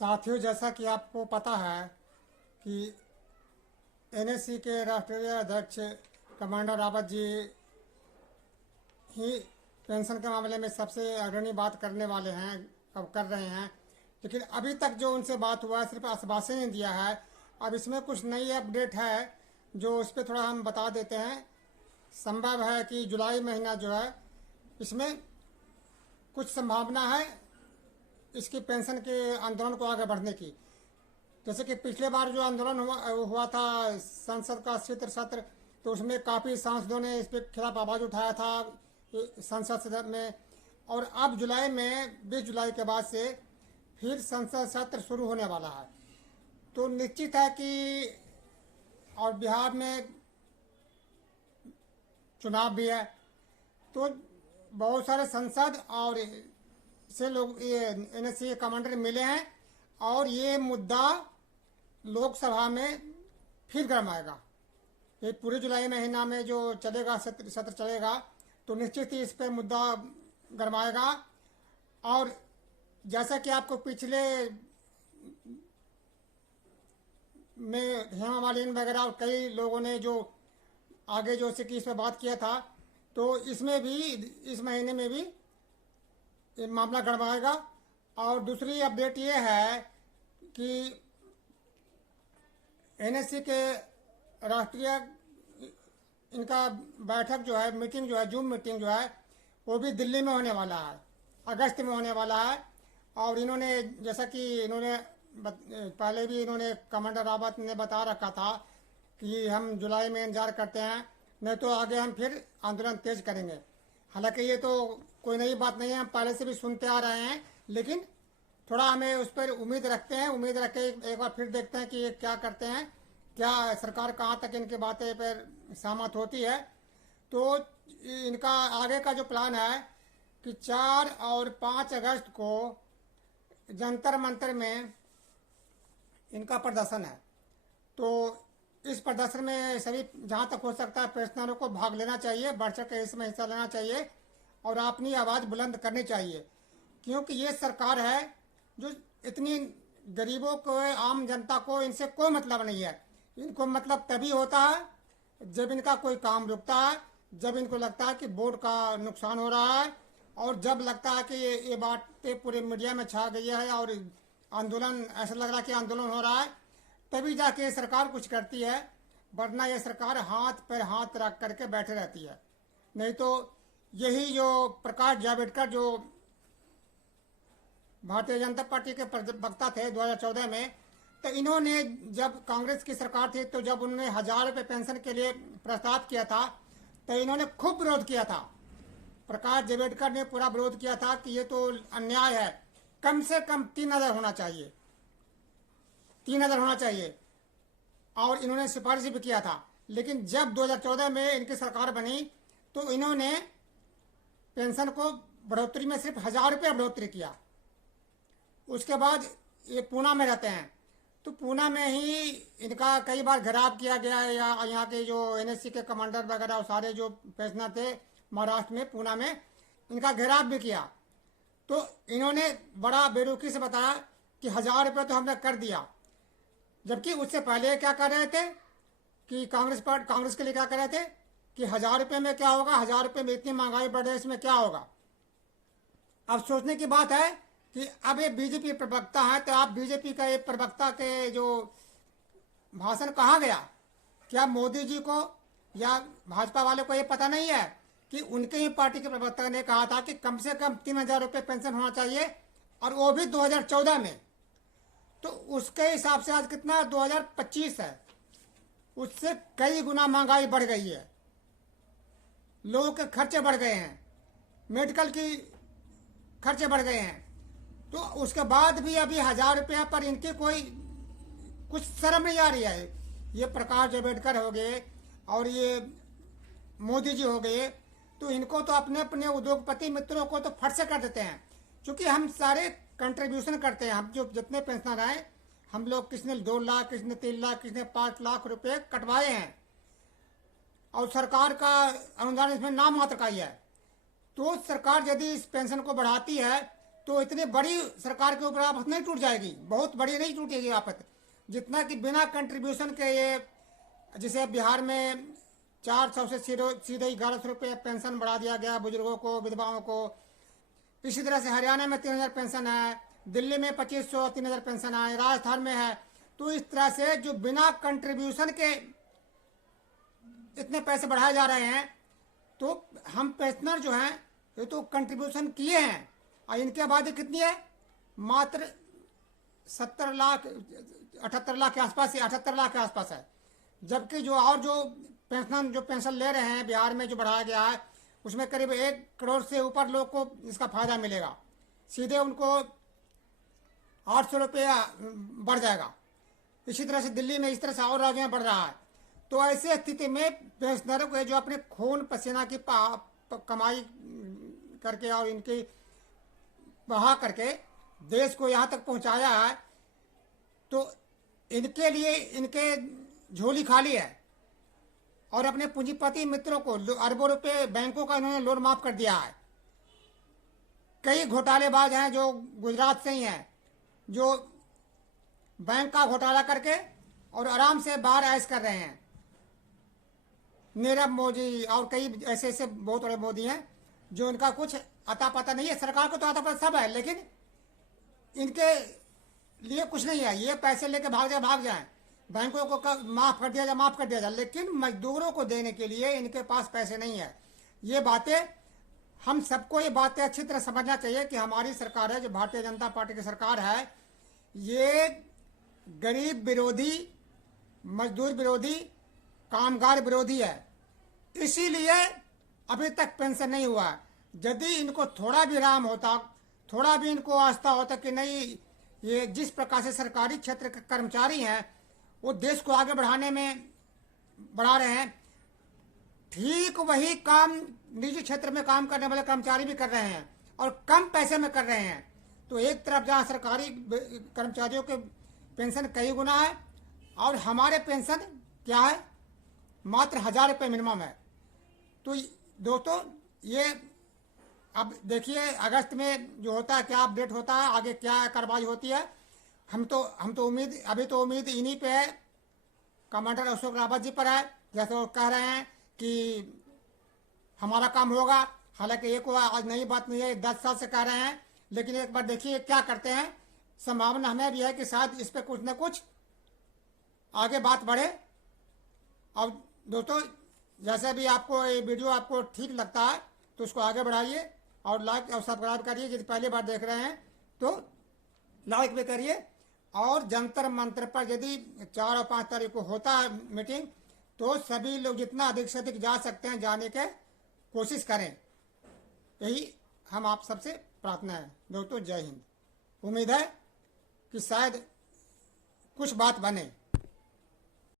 साथियों, जैसा कि आपको पता है कि एनएससी के राष्ट्रीय अध्यक्ष कमांडर रावत जी ही पेंशन के मामले में सबसे अग्रणी बात करने वाले हैं, अब कर रहे हैं। लेकिन अभी तक जो उनसे बात हुआ है सिर्फ आश्वासन ही दिया है। अब इसमें कुछ नई अपडेट है जो उस पर थोड़ा हम बता देते हैं। संभव है कि जुलाई महीना जो है इसमें कुछ संभावना है इसकी पेंशन के आंदोलन को आगे बढ़ने की। जैसे कि पिछले बार जो आंदोलन हुआ था संसद का शीत सत्र, तो उसमें काफ़ी सांसदों ने इस पर खिलाफ आवाज़ उठाया था संसद सदन में। और अब जुलाई में 20 जुलाई के बाद से फिर संसद सत्र शुरू होने वाला है, तो निश्चित है कि और बिहार में चुनाव भी है, तो बहुत सारे संसद और से लोग ये एनएससी के कमांडर मिले हैं और ये मुद्दा लोकसभा में फिर गरमाएगा। ये पूरे जुलाई महीना में जो चलेगा सत्र चलेगा, तो निश्चित ही इस पर मुद्दा गरमाएगा। और जैसा कि आपको पिछले में हेमा मालिनी वगैरह और कई लोगों ने जो आगे जो से कि इस पर बात किया था, तो इसमें भी इस महीने में भी ये मामला गड़बड़ाएगा। और दूसरी अपडेट ये है कि एनएससी के राष्ट्रीय इनका बैठक जो है, मीटिंग जो है, जूम मीटिंग जो है, वो भी दिल्ली में होने वाला है, अगस्त में होने वाला है। और इन्होंने जैसा कि इन्होंने पहले भी इन्होंने कमांडर रावत ने बता रखा था कि हम जुलाई में इंतजार करते हैं, नहीं तो आगे हम फिर आंदोलन तेज करेंगे। हालांकि ये तो कोई नई बात नहीं है, हम पहले से भी सुनते आ रहे हैं, लेकिन थोड़ा हमें उस पर उम्मीद रखते हैं। उम्मीद रख के एक बार फिर देखते हैं कि ये क्या करते हैं, क्या सरकार कहाँ तक इनकी बातें पर सहमत होती है। तो इनका आगे का जो प्लान है कि 4 और 5 अगस्त को जंतर मंतर में इनका प्रदर्शन है। तो इस प्रदर्शन में सभी जहाँ तक हो सकता है पेंशनरों को भाग लेना चाहिए, बढ़ चढ़ के इसमें हिस्सा लेना चाहिए और अपनी आवाज़ बुलंद करनी चाहिए। क्योंकि ये सरकार है जो इतनी गरीबों को, आम जनता को इनसे कोई मतलब नहीं है। इनको मतलब तभी होता है जब इनका कोई काम रुकता है, जब इनको लगता है कि बोर्ड का नुकसान हो रहा है, और जब लगता है कि ये बातें पूरे मीडिया में छा गई है और आंदोलन, ऐसा लग रहा है कि आंदोलन हो रहा है, तभी जाके ये सरकार कुछ करती है। वरना ये सरकार हाथ पर हाथ रख करके बैठे रहती है। नहीं तो यही जो प्रकाश जावड़ेकर जो भारतीय जनता पार्टी के वक्ता थे 2014 में, तो इन्होंने जब कांग्रेस की सरकार थी, तो जब उन्होंने 1000 रुपये पेंशन के लिए प्रस्ताव किया था, तो इन्होंने खूब विरोध किया था। प्रकाश जावड़ेकर ने पूरा विरोध किया था कि ये तो अन्याय है, कम से कम 3000 होना चाहिए, 3000 होना चाहिए। और इन्होंने सिफारिश भी किया था। लेकिन जब 2014 में इनकी सरकार बनी, तो इन्होंने पेंशन को बढ़ोतरी में सिर्फ 1000 रुपये बढ़ोतरी किया। उसके बाद ये पूना में रहते हैं, तो पूना में ही इनका कई बार घेराव किया गया, या यहाँ के जो एनएससी के कमांडर वगैरह और सारे जो पेंशनर थे महाराष्ट्र में, पूना में इनका घेराव भी किया। तो इन्होंने बड़ा बेरुखी से बताया कि 1000 रुपये तो हमने कर दिया, जबकि उससे पहले क्या कर रहे थे कि कांग्रेस के लिए क्या कर रहे थे कि 1000 रुपये में क्या होगा, 1000 रुपये में इतनी महंगाई बढ़ रही है, इसमें क्या होगा। अब सोचने की बात है कि अब ये बीजेपी प्रवक्ता है, तो आप बीजेपी का ये प्रवक्ता के जो भाषण कहाँ गया? क्या मोदी जी को या भाजपा वाले को ये पता नहीं है कि उनके ही पार्टी के प्रवक्ता ने कहा था कि कम से कम 3000 रुपये पेंशन होना चाहिए, और वो भी 2014 में। तो उसके हिसाब से आज कितना 2025 है, उससे कई गुना महंगाई बढ़ गई है, लोगों के खर्चे बढ़ गए हैं, मेडिकल की खर्चे बढ़ गए हैं। तो उसके बाद भी अभी 1000 रुपया पर इनकी कोई कुछ शर्म नहीं आ रही है। ये प्रकाश जावड़ेकर हो गए और ये मोदी जी हो गए, तो इनको तो अपने अपने उद्योगपति मित्रों को तो फट से कर देते हैं। क्योंकि हम सारे कंट्रीब्यूशन करते हैं, हम जो जितने पेंशनर हैं, हम लोग किसने 2 लाख, किसने 3 लाख, किसने 5 लाख रुपए कटवाए हैं, और सरकार का अनुदान इसमें नाम मात्र का ही है। तो सरकार यदि इस पेंशन को बढ़ाती है, तो इतनी बड़ी सरकार के ऊपर आफत नहीं टूट जाएगी, बहुत बड़ी नहीं टूटेगी आफत, जितना कि बिना कंट्रीब्यूशन के ये, जिसे बिहार में 400 से सीधे 1100 रुपये पेंशन बढ़ा दिया गया बुजुर्गों को, विधवाओं को। इसी तरह से हरियाणा में 3000 पेंशन है, दिल्ली में 2500 3000 पेंशन है, राजस्थान में है। तो इस तरह से जो बिना कंट्रीब्यूशन के इतने पैसे बढ़ाए जा रहे हैं, तो हम पेंशनर जो हैं ये तो कंट्रीब्यूशन किए हैं, और इनकी आबादी कितनी है, मात्र 70 लाख 78 लाख के आसपास, 78 लाख के आसपास है। जबकि जो और जो पेंशन ले रहे हैं बिहार में जो बढ़ाया गया है, उसमें करीब 1 करोड़ से ऊपर लोग को इसका फायदा मिलेगा, सीधे उनको 800 रुपया बढ़ जाएगा। इसी तरह से दिल्ली में, इस तरह से और राज्यों में बढ़ रहा है। तो ऐसे स्थिति में पेंशनरों को जो अपने खून पसीना की कमाई करके और इनकी बहा करके देश को यहाँ तक पहुँचाया है, तो इनके लिए इनके झोली खाली है। और अपने पूंजीपति मित्रों को अरबों रुपए बैंकों का इन्होंने लोन माफ कर दिया है। कई घोटालेबाज हैं जो गुजरात से ही हैं, जो बैंक का घोटाला करके और आराम से बाहर ऐश कर रहे हैं। नीरव मोदी और कई ऐसे ऐसे बहुत बड़े मोदी हैं जो इनका कुछ अता पता नहीं है। सरकार को तो अता पता सब है, लेकिन इनके लिए कुछ नहीं है। ये पैसे लेके भाग जाए, बैंकों को माफ कर दिया जाए, लेकिन मजदूरों को देने के लिए इनके पास पैसे नहीं है। ये बातें हम सबको, ये बातें अच्छी तरह समझना चाहिए कि हमारी सरकार है, जो भारतीय जनता पार्टी की सरकार है, ये गरीब विरोधी, मजदूर विरोधी, कामगार विरोधी है। इसीलिए अभी तक पेंशन नहीं हुआ। यदि इनको थोड़ा भी आराम होता, थोड़ा भी इनको आस्था होता कि नहीं, ये जिस प्रकार से सरकारी क्षेत्र के कर्मचारी हैं वो देश को आगे बढ़ा रहे हैं, ठीक वही काम निजी क्षेत्र में काम करने वाले कर्मचारी भी कर रहे हैं, और कम पैसे में कर रहे हैं। तो एक तरफ जहाँ सरकारी कर्मचारियों के पेंशन कई गुना है, और हमारे पेंशन क्या है, मात्र 1000 रुपये मिनिमम है। तो दोस्तों, ये अब देखिए अगस्त में जो होता है, क्या अपडेट होता है, आगे क्या कार्रवाई होती है। हम तो अभी तो उम्मीद इन्हीं पे है, कमांडर अशोक रावत जी पर है। जैसे वो कह रहे हैं कि हमारा काम होगा, हालांकि ये कोई आज नई बात नहीं है, 10 साल से कह रहे हैं, लेकिन एक बार देखिए क्या करते हैं। संभावना हमें भी है कि शायद इस पे कुछ न कुछ आगे बात बढ़े। और दोस्तों, जैसे भी आपको ये वीडियो आपको ठीक लगता है तो उसको आगे बढ़ाइए, और लाइक और सब्सक्राइब करिए। यदि पहली बार देख रहे हैं तो लाइक भी करिए। और जंतर मंत्र पर यदि 4 और 5 तारीख को होता है मीटिंग, तो सभी लोग जितना अधिक से अधिक जा सकते हैं जाने के कोशिश करें। यही हम आप सबसे प्रार्थना है। दोस्तों, जय हिंद। उम्मीद है कि शायद कुछ बात बने।